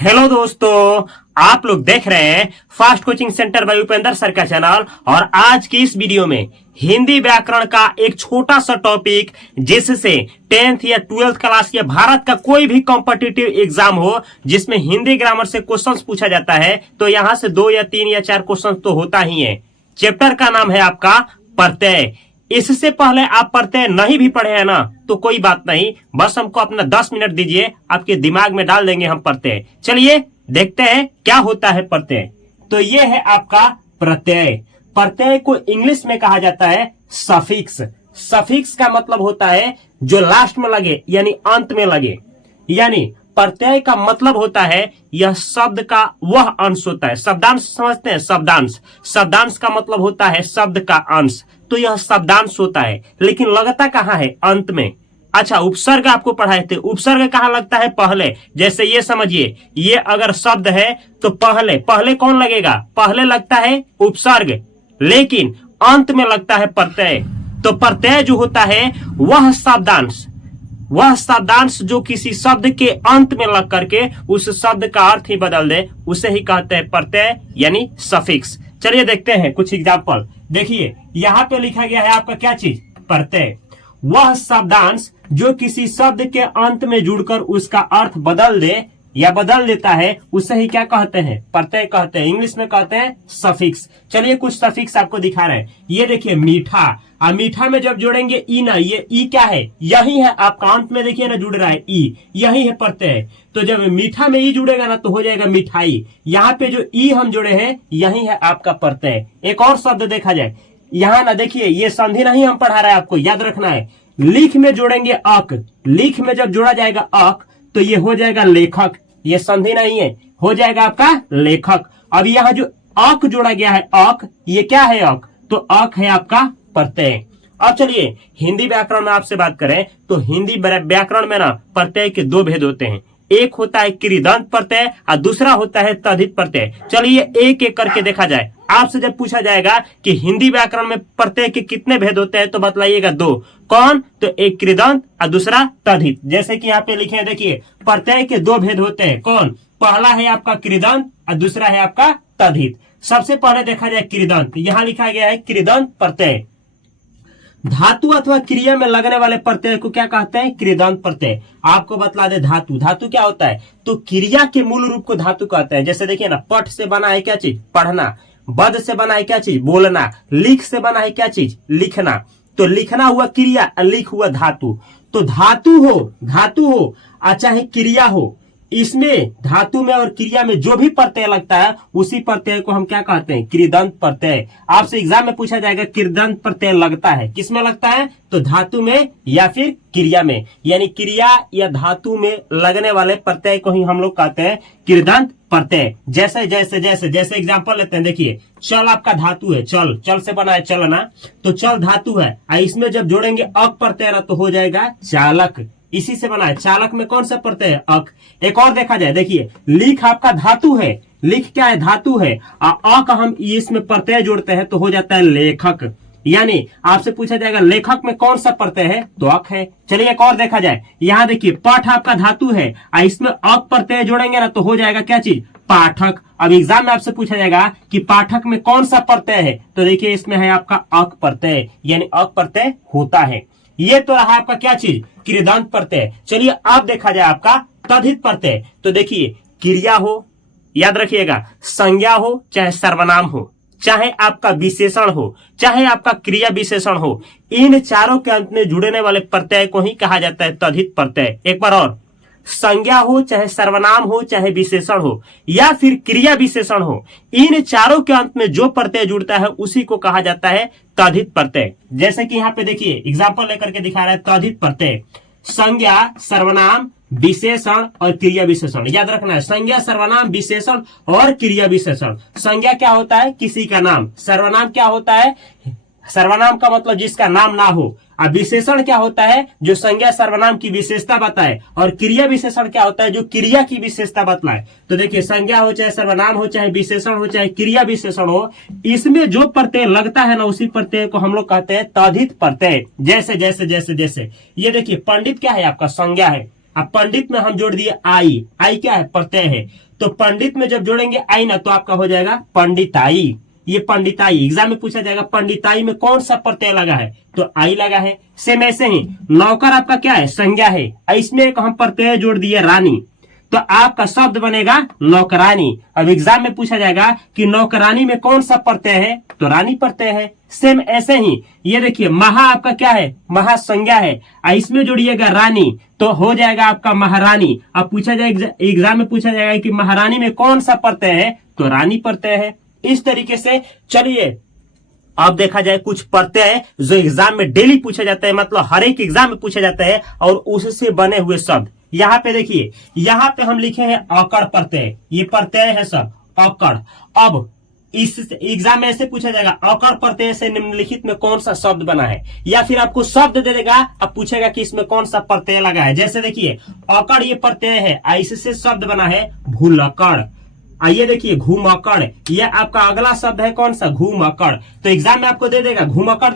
Hello दोस्तों, आप लोग देख रहे हैं fast coaching centre by Upendra sir का चैनल। और आज की इस वीडियो में हिंदी व्याकरण का एक छोटा सा टॉपिक, जिससे 10th या 12th क्लास या भारत का कोई भी कॉम्पिटिटिव एग्जाम हो जिसमें हिंदी ग्रामर से क्वेश्चंस पूछा जाता है, तो यहां से 2 या 3 या 4 क्वेश्चंस तो होता ही है। चैप्टर का नाम है आपका प्रत्यय। इससे पहले आप प्रत्यय नहीं भी पढ़े हैं ना, तो कोई बात नहीं, बस हमको अपना 10 मिनट दीजिए, आपके दिमाग में डाल देंगे हम प्रत्यय। चलिए देखते हैं क्या होता है प्रत्यय। तो ये है आपका प्रत्यय। प्रत्यय को इंग्लिश में कहा जाता है सफिक्स। सफिक्स का मतलब होता है जो लास्ट में लगे, यानी अंत में लगे। यानी प्रत्यय का मतलब होता है यह शब्द का वह अंश होता है। शब्दांश समझते हैं? शब्दांश, शब्दांश का मतलब होता है शब्द का अंश। तो यह शब्दांश होता है, लेकिन लगता कहाँ है? अंत में। अच्छा, उपसर्ग आपको पढ़ाए थे, उपसर्ग कहाँ लगता है? पहले। जैसे ये समझिए, ये अगर शब्द है तो पहले पहले कौन लगेगा? पहले लगता है उपसर्ग, लेकिन अंत में लगता है प्रत्यय। तो प्रत्यय जो होता है वह शब्दांश जो किसी शब्द के अंत में लग करके उस शब्द का अर्थ ही बदल दे, उसे ही कहते हैं प्रत्यय, यानी सफिक्स। चलिए देखते हैं कुछ एग्जाम्पल। देखिए यहाँ पे लिखा गया है आपका क्या चीज? प्रत्यय। वह शब्दांश जो किसी शब्द के अंत में जुड़कर उसका अर्थ बदल दे या बदल देता है, उसे ही क्या कहते हैं? प्रत्यय कहते हैं। इंग्लिश में कहते हैं सफिक्स। चलिए कुछ सफिक्स आपको दिखा रहे हैं। ये देखिए मीठा, और मीठा में जब जोड़ेंगे ई ना, ये ई क्या है? यही है आपका, अंत में देखिए ना जुड़ रहा है ई, यही है प्रत्यय। तो जब मीठा में ई जुड़ेगा ना तो हो जाएगा मिठाई। यहाँ पे जो ई हम जोड़े हैं यही है आपका प्रत्यय। एक और शब्द देखा जाए, यहाँ ना देखिए, ये संधि नहीं हम पढ़ा रहे हैं, आपको याद रखना है। लिख में जोड़ेंगे अक, लिख में जब जोड़ा जाएगा अक तो ये हो जाएगा लेखक। ये संधि नहीं है, हो जाएगा आपका लेखक। अब यहाँ जो अक जोड़ा गया है अक, ये क्या है? अक। तो अक है आपका प्रत्यय। अब चलिए हिंदी व्याकरण में आपसे बात करें तो हिंदी व्याकरण में ना प्रत्यय के 2 भेद होते हैं। एक होता है कृदंत प्रत्यय और दूसरा होता है तद्धित प्रत्यय। चलिए एक एक करके देखा जाए। आपसे जब पूछा जाएगा कि हिंदी व्याकरण में प्रत्यय के कितने भेद होते हैं, तो बतलाइएगा 2। कौन? तो एक कृदंत और दूसरा तद्धित। जैसे कि यहाँ पे लिखे हैं, देखिए प्रत्यय के 2 भेद होते हैं। कौन? पहला है आपका कृदंत और दूसरा है आपका तद्धित। सबसे पहले देखा जाए कृदंत। यहाँ लिखा गया है कृदंत प्रत्यय। धातु अथवा क्रिया में लगने वाले प्रत्यय को क्या कहते हैं? कृदंत प्रत्यय। आपको बतला दे, धातु, धातु क्या होता है? तो क्रिया के मूल रूप को धातु कहते हैं। जैसे देखिए ना, पठ से बना है क्या चीज? पढ़ना। बद से बना है क्या चीज? बोलना। लिख से बना है क्या चीज? लिखना। तो लिखना हुआ क्रिया, लिख हुआ धातु। तो धातु हो चाहे क्रिया हो, इसमें धातु में और क्रिया में जो भी प्रत्यय लगता है उसी प्रत्यय को हम क्या कहते हैं? कृदंत प्रत्यय। आपसे एग्जाम में पूछा जाएगा कृदंत प्रत्यय लगता है, किसमें लगता है? तो धातु में या फिर क्रिया में। यानी क्रिया या धातु में लगने वाले प्रत्यय को ही हम लोग कहते हैं कृदंत प्रत्यय। जैसे जैसे जैसे जैसे एग्जाम्पल लेते हैं, देखिए चल आपका धातु है, चल, चल से बना है चलना, तो चल धातु है, इसमें जब जोड़ेंगे अक प्रत्यय तो हो जाएगा चालक। इसी से बना है। चालक में कौन सा प्रत्यय है? अक। एक और देखा जाए, देखिए लिख आपका धातु है, लिख क्या है? धातु है, अक हम इसमें प्रत्यय जोड़ते हैं तो हो जाता है लेखक। यानी आपसे पूछा जाएगा लेखक में कौन सा प्रत्यय है? तो अक है। चलिए एक और देखा जाए, यहाँ देखिए पठ आपका धातु है, इसमें अक प्रत्यय जोड़ेंगे ना तो हो जाएगा क्या चीज? पाठक। अब एग्जाम में आपसे पूछा जाएगा कि पाठक में कौन सा प्रत्यय है, तो देखिए इसमें है आपका अक प्रत्यय, यानी अक प्रत्यय होता है। ये तो रहा आपका क्या चीज? कृदंत प्रत्यय। चलिए अब देखा जाए आपका तद्धित प्रत्यय। तो देखिए क्रिया हो, याद रखिएगा, संज्ञा हो चाहे सर्वनाम हो, चाहे आपका विशेषण हो, चाहे आपका क्रिया विशेषण हो, इन चारों के अंत में जुड़ने वाले प्रत्यय को ही कहा जाता है तद्धित प्रत्यय। एक बार और, संज्ञा हो चाहे सर्वनाम हो चाहे विशेषण हो या फिर क्रिया विशेषण हो, इन चारों के अंत में जो प्रत्यय जुड़ता है उसी को कहा जाता है तद्धित प्रत्यय। जैसे कि यहाँ पे देखिए एग्जाम्पल लेकर के दिखा रहा है तद्धित प्रत्यय। संज्ञा, सर्वनाम, विशेषण और क्रिया विशेषण। याद रखना है, संज्ञा, सर्वनाम, विशेषण और क्रिया विशेषण। संज्ञा क्या होता है? किसी का नाम। सर्वनाम क्या होता है? सर्वनाम का मतलब जिसका नाम ना हो। अब विशेषण क्या होता है? जो संज्ञा सर्वनाम की विशेषता बताए। और क्रिया विशेषण क्या होता है? जो क्रिया की विशेषता बतलाए। तो देखिए संज्ञा हो चाहे सर्वनाम हो चाहे विशेषण हो चाहे क्रिया विशेषण हो, इसमें जो प्रत्यय लगता है ना उसी प्रत्यय को हम लोग कहते हैं तद्धित प्रत्यय। जैसे जैसे जैसे जैसे ये देखिए पंडित क्या है? आपका संज्ञा है। अब पंडित में हम जोड़ दिए आई, आई क्या है? प्रत्यय है। तो पंडित में जब जोड़ेंगे आई ना तो आपका हो जाएगा पंडिताई। ये पंडिताई एग्जाम में पूछा जाएगा, पंडिताई में कौन सा प्रत्यय लगा है? तो आई लगा है। सेम ऐसे ही नौकर आपका क्या है? संज्ञा है। इसमें एक हम प्रत्यय जोड़ दिए रानी, तो आपका शब्द बनेगा नौकरानी। अब एग्जाम में पूछा जाएगा कि नौकरानी में कौन सा प्रत्यय है? तो रानी प्रत्यय है। सेम ऐसे ही ये देखिए महा आपका क्या है? महा संज्ञा है। इसमें जोड़िएगा रानी तो हो जाएगा आपका महारानी। अब पूछा जाएगा एग्जाम में पूछा जाएगा कि महारानी में कौन सा प्रत्यय है? तो रानी प्रत्यय है। इस तरीके से चलिए अब देखा जाए कुछ प्रत्यय जो एग्जाम में डेली पूछे जाते हैं, मतलब हर एक एग्जाम में पूछे जाते हैं और उससे बने हुए शब्द। यहाँ पे देखिए, यहाँ पे हम लिखे हैं अकड़ प्रत्यय, ये प्रत्यय है सब अकड़। अब इस एग्जाम में ऐसे पूछा जाएगा अकड़ प्रत्यय से निम्नलिखित में कौन सा शब्द बना है, या फिर आपको शब्द दे देगा, अब पूछेगा कि इसमें कौन सा प्रत्यय लगा है। जैसे देखिए अकड़ ये प्रत्यय है, इससे शब्द बना है भूलक्कड़। आइए देखिए घूमक्कड़, ये आपका अगला शब्द है कौन सा? घूमक्कड़। तो एग्जाम में आपको दे देगा घूमक्कड़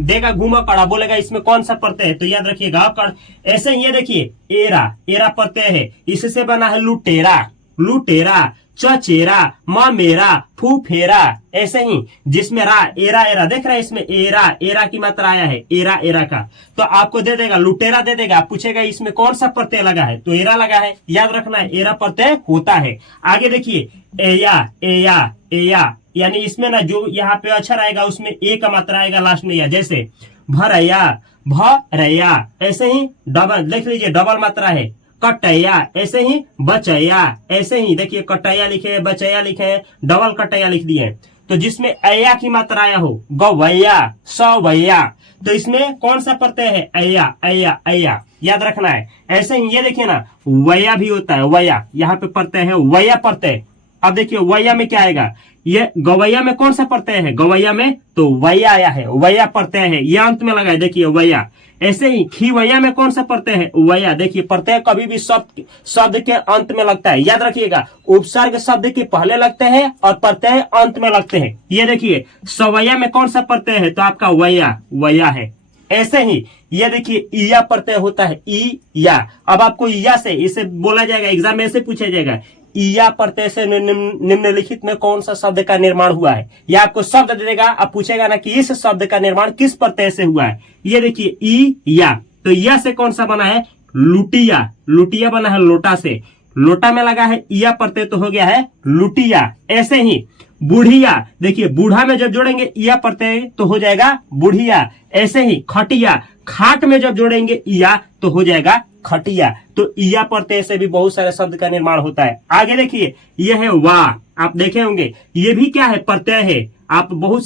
देगा घूमक्कड़, बोलेगा इसमें कौन सा प्रत्यय है? तो याद रखिएगा अकड़। ऐसे ही ये देखिए एरा, एरा प्रत्यय है, इससे बना है लुटेरा, लुटेरा, चचेरा, मेरा, फूफेरा। ऐसे ही जिसमें रा एरा एरा देख रहे हैं, इसमें एरा एरा की मात्रा आया है, एरा एरा का, तो आपको दे देगा लुटेरा दे देगा। पूछेगा इसमें कौन सा प्रत्यय लगा है? तो एरा लगा है। याद रखना है एरा प्रत्यय होता है। आगे देखिए एया एया एया, यानी इसमें ना जो यहाँ पे अक्षर आएगा उसमें ए का मात्रा आएगा लास्ट में या, जैसे भरैया, भरैया। ऐसे ही डबल देख लीजिए डबल मात्रा है कटैया, ऐसे ही बचैया। ऐसे ही देखिए कटैया लिखे, बचैया लिखे, डबल कटैया लिख दिए। तो जिसमें ऐया की मात्रा आया हो गवैया, सवैया, तो इसमें कौन सा प्रत्यय है? ऐया ऐया ऐया। याद रखना है। ऐसे ही ये देखिए ना वैया भी होता है, वैया यहाँ पे प्रत्यय है वैया प्रत्यय। अब देखिए वैया में क्या आएगा? ये गवैया में कौन सा प्रत्यय है? गवैया में तो वैया आया है, वैया प्रत्यय है, ये अंत में लगा है, देखिए वैया। ऐसे ही खीवैया में कौन सा प्रत्यय है? वैया। देखिए प्रत्यय कभी भी शब्द के अंत में लगता है, याद रखिएगा। उपसर्ग शब्द के पहले लगते हैं और प्रत्यय अंत में लगते हैं। ये देखिए सवैया में कौन सा प्रत्यय है? तो आपका वैया, वैया है। ऐसे ही ये देखिए ईया प्रत्यय होता है, ई या। अब आपको ईया से इसे बोला जाएगा, एग्जाम में ऐसे पूछा जाएगा ईया प्रत्यय से निम्नलिखित में कौन सा शब्द का निर्माण हुआ है, या आपको शब्द दे देगा, अब पूछेगा ना कि इस शब्द का निर्माण किस प्रत्यय से हुआ है। ये देखिए ई या, तो या से कौन सा बना है? लुटिया, लुटिया बना है लोटा से, लोटा में लगा है ईया प्रत्यय तो हो गया है लुटिया। ऐसे ही बुढ़िया, देखिए बूढ़ा में जब जोड़ेंगे ईया प्रत्यय तो हो जाएगा बुढ़िया। ऐसे ही खटिया, खाट में जब जोड़ेंगे ईया तो हो जाएगा खटिया। तो ईया प्रत्यय से भी बहुत सारे शब्द का निर्माण होता है। आगे देखिए यह है वाह, आप देखे होंगे ये भी क्या है? प्रत्यय है। आप बहुत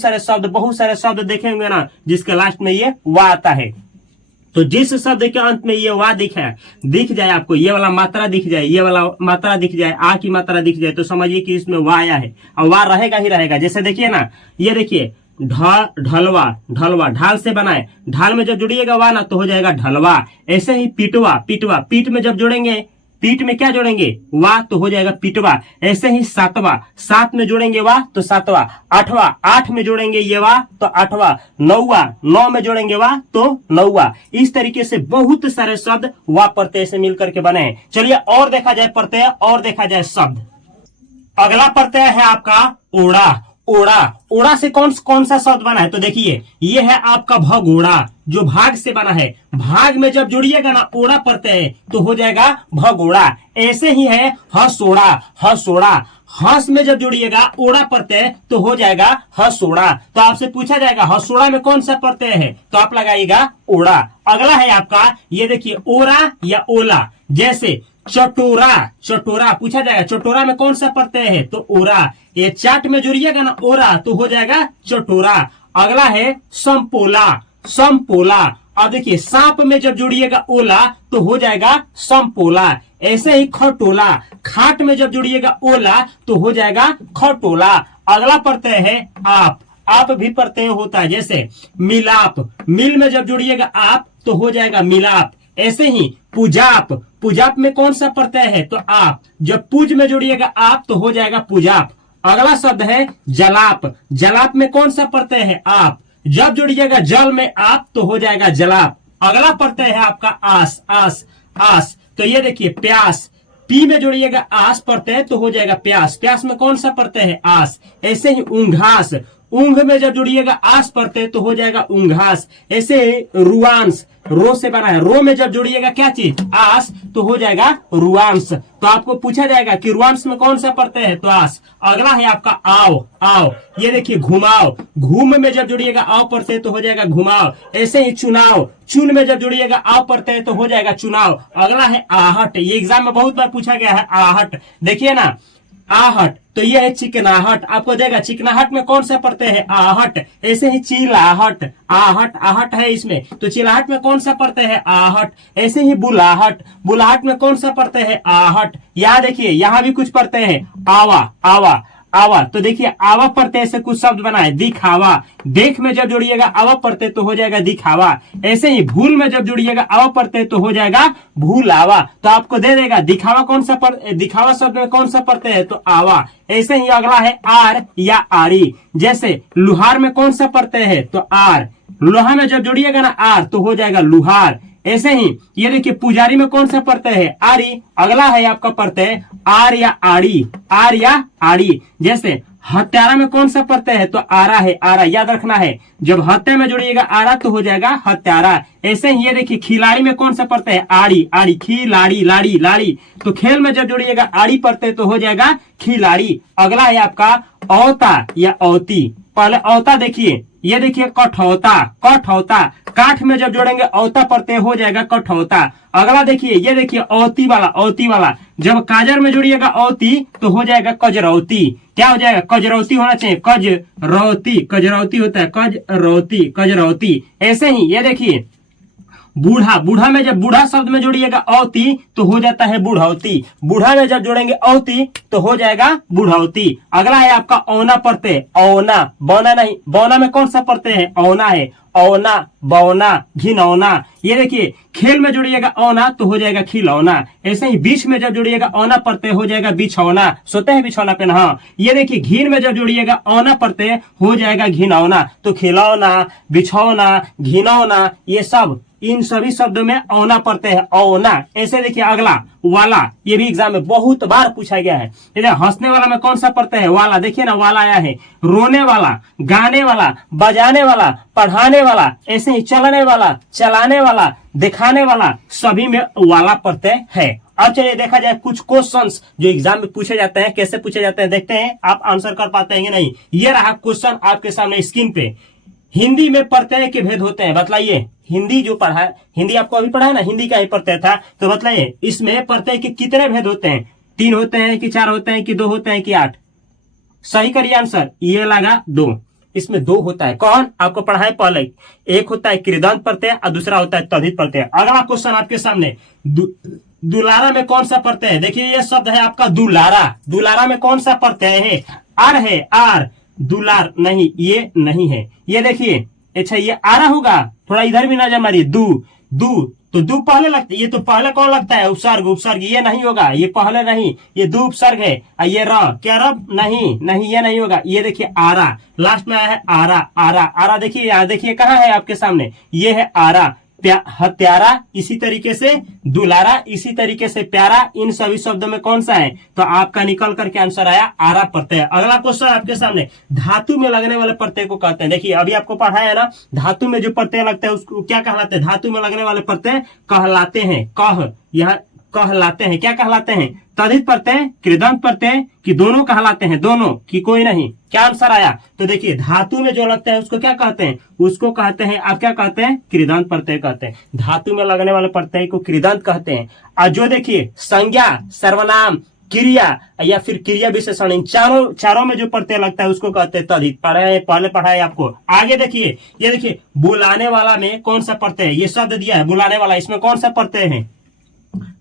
सारे शब्द देखे होंगे ना जिसके लास्ट में ये वाह आता है। तो जिस शब्द के अंत में ये वाह दिख जाए आपको, ये वाला मात्रा दिख जाए, ये वाला मात्रा दिख जाए, आ की मात्रा दिख जाए, तो समझिए कि इसमें वाह आया है, और वाह रहेगा ही रहेगा। जैसे देखिए ना, ये देखिए ढलवा, ढलवा ढाल से बनाए, ढाल में जब जुड़िएगा वाह ना तो हो जाएगा ढलवा। ऐसे ही पिटवा, पिटवा, पीठ में जब जोड़ेंगे, पीठ में क्या जोड़ेंगे? वाह तो हो जाएगा पिटवा। ऐसे ही सातवा, सात में जोड़ेंगे वाह तो सातवा। आठवा, आठ में जोड़ेंगे ये वाह तो आठवा। नौवा, नौ में जोड़ेंगे वाह तो नौवा। इस तरीके से बहुत सारे शब्द वाह प्रत्यय से मिलकर के बने हैं। चलिए और देखा जाए प्रत्यय, और देखा जाए शब्द। अगला प्रत्यय है आपका ओड़ा, ओड़ा। ओड़ा से कौन सा शब्द बना है? तो देखिए ये है आपका भगोड़ा, जो भाग से बना है। भाग में जब जोड़िएगा ना ओड़ा प्रत्यय तो हो जाएगा भगोड़ा। ऐसे ही है हसोड़ा, हसोड़ा, हंस में जब जोड़िएगा ओड़ा प्रत्यय तो हो जाएगा हसोड़ा। तो आपसे पूछा जाएगा हसोड़ा में कौन सा प्रत्यय है? तो आप लगाइएगा ओड़ा। अगला है आपका ये देखिए ओरा या ओला। जैसे चटोरा, चटोरा पूछा जाएगा चटोरा में कौन सा प्रत्यय है? तो ओरा। ये चाट में जोड़िएगा ना ओरा तो हो जाएगा चटोरा। अगला है संपोला, संपोला। अब देखिए सांप में जब जोड़िएगा ओला तो हो जाएगा संपोला। ऐसे ही खटोला, खाट में जब जोड़िएगा ओला तो हो जाएगा खटोला। अगला प्रत्यय है आप, आप भी प्रत्यय होता है। जैसे मिलाप, मिल में जब जोड़िएगा आप तो हो जाएगा मिलाप। ऐसे ही पुजाप, पुजाप में कौन सा प्रत्यय है? तो आप। जब पूज में जोड़िएगा आप तो हो जाएगा पुजाप। अगला शब्द है जलाप, जलाप में कौन सा प्रत्यय है? आप। जब जोड़िएगा जल में आप तो हो जाएगा जलाप। अगला प्रत्यय है आपका आस, आस, आस, तो ये देखिए प्यास, पी में जोड़िएगा आस पढ़ते हैं तो हो जाएगा प्यास, प्यास में कौन सा पढ़ते हैं आस। ऐसे ही ऊंघास, ऊंघ में जब जोड़िएगा आस पढ़ते हैं तो हो जाएगा ऊंघास। ऐसे रुआंस, रो से बना है, रो में जब जोड़िएगा क्या चीज आस तो हो जाएगा रुआंस। तो आपको पूछा जाएगा कि रुआंस में कौन सा पढ़ते हैं तो आस। अगला है आपका आओ, आओ, ये देखिए घुमाओ, घूम में जब जोड़िएगा आओ पढ़ते हैं तो हो जाएगा घुमाओ। ऐसे ही चुनाव, चुन में जब जोड़िएगा आओ पढ़ते हैं तो हो जाएगा चुनाव। अगला है आहट, ये एग्जाम में बहुत बार पूछा गया है आहट, देखिए ना आहट, तो ये है चिकनाहट, आपको देगा चिकनाहट में कौन सा पढ़ते हैं आहट। ऐसे ही चिल्लाहट, आहट, आहट है इसमें तो चिल्लाहट में कौन सा पढ़ते हैं आहट। ऐसे ही बुलाहट, बुलाहट में कौन सा पढ़ते हैं आहट। यहाँ देखिए यहाँ भी कुछ पढ़ते हैं आवा, आवा, आवा, तो देखिए आवा पढ़ते ऐसे कुछ शब्द बनाए दिखावा, देख में जब जोड़िएगा आवा पढ़ते तो हो जाएगा दिखावा। ऐसे ही भूल में जब जोड़िएगा आवा पढ़ते तो हो जाएगा भूलावा। तो आपको दे देगा दिखावा कौन सा दिखावा शब्द में कौन सा पढ़ते हैं तो आवा। ऐसे ही अगला है आर या आरी, जैसे लुहार में कौन सा पढ़ते हैं तो आर, लोहा में जब जोड़िएगा ना आर तो हो जाएगा लुहार। ऐसे ही ये देखिए पुजारी में कौन सा पढ़ते हैं आरी। अगला है आपका पढ़ते हैं आर या आड़ी, आर या आड़ी। जैसे हत्यारा में कौन सा पढ़ते हैं तो आरा है, आरा याद रखना है, जब हत्या में जोड़िएगा आरा तो हो जाएगा हत्यारा। ऐसे ही ये देखिए खिलाड़ी में कौन सा पढ़ते हैं आड़ी, आड़ी, खिलाड़ी, लाड़ी, लाड़ी, तो खेल में जब जोड़िएगा आड़ी पढ़ते तो हो जाएगा खिलाड़ी। अगला है आपका औता या औती, पहले औता देखिए, ये देखिए कठौता, कठौता, काठ में जब जोड़ेंगे औता पढ़ते हो जाएगा कठौता। अगला देखिए ये देखिए औती वाला, औती वाला, जब काजर में जोड़िएगा औती तो हो जाएगा कजरौती। क्या हो जाएगा कजरौती होना चाहिए, कजरौती, कजरौती होता है कजरौती, कजरौती। ऐसे ही ये देखिए बूढ़ा, बूढ़ा में जब बूढ़ा शब्द में जोड़िएगा औती तो हो जाता है बुढ़ौती, बूढ़ा में जब जोड़ेंगे औती तो हो जाएगा बुढ़ौती। अगला है आपका औना पढ़ते, औना, बौना नहीं, बौना में कौन सा पढ़ते हैं औना है, औना, बौना, घिनौना। ये देखिए खेल में जोड़िएगा औना तो हो जाएगा खिलौना। ऐसे ही बीच में जब जोड़िएगा औना पढ़ते हो जाएगा बिछौना, सोते हैं बिछौना पे ना। हाँ, ये देखिए घीन में जब जोड़िएगा औना पढ़ते हो जाएगा घिनौना, तो खिलौना, बिछौना, घिनौना, ये सब इन सभी शब्दों में औना पढ़ते हैं औना। ऐसे देखिए अगला वाला, ये भी एग्जाम में बहुत बार पूछा गया है। हंसने वाला में कौन सा पढ़ते हैं वाला, देखिए ना वाला आया है, रोने वाला, गाने वाला, बजाने वाला, पढ़ाने वाला, ऐसे ही चलने वाला, चलाने वाला, दिखाने वाला, सभी में वाला पढ़ते हैं। अब चलिए देखा जाए कुछ क्वेश्चंस जो एग्जाम में पूछे जाते हैं, कैसे पूछे जाते हैं देखते हैं आप आंसर कर पाते हैं कि नहीं। ये रहा क्वेश्चन आपके सामने स्क्रीन पे। हिंदी में प्रत्यय के भेद होते हैं, बतलाइए। हिंदी जो पढ़ा है, हिंदी आपको अभी पढ़ा है ना, हिंदी का ही प्रत्यय था, तो बतलाइए इसमें प्रत्यय के कितने भेद होते हैं। 3 होते हैं कि 4 होते हैं कि 2 होते हैं कि 8। सही करिए आंसर, ये लगा 2, इसमें 2 होता है। कौन आपको पढ़ा है पहले, एक होता है कृदंत प्रत्यय और दूसरा होता है तद्धित प्रत्यय। अगला क्वेश्चन आपके सामने, दुलारा में कौन सा प्रत्यय है। देखिए ये शब्द है आपका दुलारा, दुलारा में कौन सा प्रत्यय है, आर है, आर, दुलार नहीं, ये नहीं है। ये देखिए अच्छा ये आरा होगा, थोड़ा इधर भी नजर मारिए, दू, दू, तो दू पहले लगता है, ये तो पहले कौन लगता है उपसर्ग, उपसर्ग ये नहीं होगा, ये पहले नहीं, ये दू उपसर्ग है। ये र, क्या र नहीं, नहीं ये नहीं होगा। ये देखिए आरा, लास्ट में आया है आरा, आरा, आरा देखिए यहाँ देखिए कहाँ है आपके सामने, ये है आरा। हत्यारा इसी तरीके से, दुलारा इसी तरीके से, प्यारा, इन सभी शब्दों में कौन सा है, तो आपका निकल करके आंसर आया आरा प्रत्यय। अगला क्वेश्चन आपके सामने, धातु में लगने वाले प्रत्यय को कहते हैं। देखिए अभी आपको पढ़ाया है ना, धातु में जो प्रत्यय लगता है उसको क्या कहलाते हैं, धातु में लगने वाले प्रत्यय कहलाते हैं, कह, यहाँ कहलाते हैं, क्या कहलाते हैं, तद्धित प्रत्यय, कृदंत प्रत्यय, कि दोनों कहलाते हैं, दोनों कि कोई नहीं। क्या आंसर आया, तो देखिए धातु में जो लगता है उसको क्या कहते हैं, उसको कहते हैं आप क्या कहते हैं, कृदंत प्रत्यय कहते हैं। धातु में लगने वाले प्रत्यय को कृदंत कहते हैं। और जो देखिए संज्ञा, सर्वनाम, क्रिया या फिर क्रिया विशेषण, इन चारों में जो प्रत्यय लगता है उसको कहते हैं तद्धित। पहले पढ़ाए आपको। आगे देखिए, ये देखिए बुलाने वाला में कौन सा प्रत्यय है, ये शब्द दिया है बुलाने वाला, इसमें कौन सा प्रत्यय है,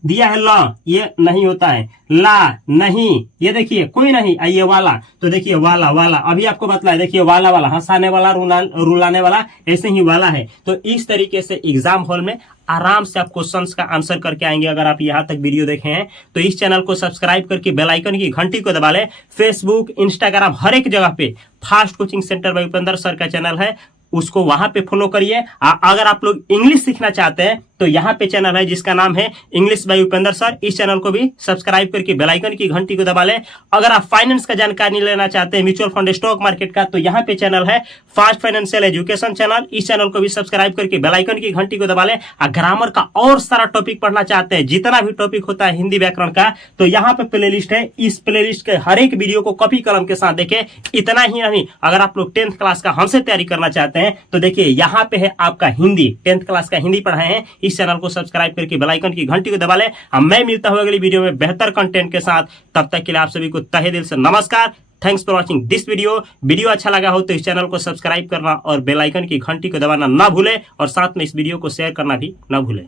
दिया है ला, ये नहीं होता है, ला नहीं, ये देखिए कोई नहीं, ये वाला, तो देखिए वाला, वाला अभी आपको बतलाया, देखिए वाला, वाला हंसाने वाला, रुलाने वाला, ऐसे ही वाला है। तो इस तरीके से एग्जाम हॉल में आराम से आप क्वेश्चंस का आंसर करके आएंगे। अगर आप यहाँ तक वीडियो देखे हैं तो इस चैनल को सब्सक्राइब करके बेल आइकन की घंटी को दबा लें। फेसबुक, इंस्टाग्राम, हर एक जगह पे fast coaching centre by Upendra sir का चैनल है, उसको वहां पे फॉलो करिए। अगर आप लोग इंग्लिश सीखना चाहते हैं तो यहाँ पे चैनल है जिसका नाम है इंग्लिश बाय उपेंद्र सर। इस चैनल को भी सब्सक्राइब करके बेल आइकन की घंटी को दबा लें। अगर आप फाइनेंस का जानकारी लेना चाहते हैं, म्यूचुअल फंड, स्टॉक मार्केट का, तो यहाँ पे चैनल है फास्ट फाइनेंशियल एजुकेशन चैनल। इस चैनल को भी सब्सक्राइब करके बेल आइकन की घंटी को दबा लें। ग्रामर का और सारा टॉपिक पढ़ना चाहते हैं, जितना भी टॉपिक होता है हिंदी व्याकरण का, तो यहाँ पे प्लेलिस्ट है। इस प्लेलिस्ट के हर एक वीडियो को कॉपी कलम के साथ देखें। इतना ही नहीं, अगर आप लोग 10th क्लास का हमसे तैयारी करना चाहते हैं तो देखिए यहाँ पे है आपका हिंदी, 10th क्लास का हिंदी पढ़ाए हैं। इस चैनल को सब्सक्राइब करके बेल आइकन की घंटी को दबा लें। मैं मिलता हूं अगली वीडियो में बेहतर कंटेंट के साथ। तब तक के लिए आप सभी को तहे दिल से नमस्कार। Thanks for watching this video अच्छा लगा हो तो इस चैनल को सब्सक्राइब करना और बेल आइकन की घंटी को दबाना ना भूलें, और साथ में इस वीडियो को शेयर करना भी ना भूलें।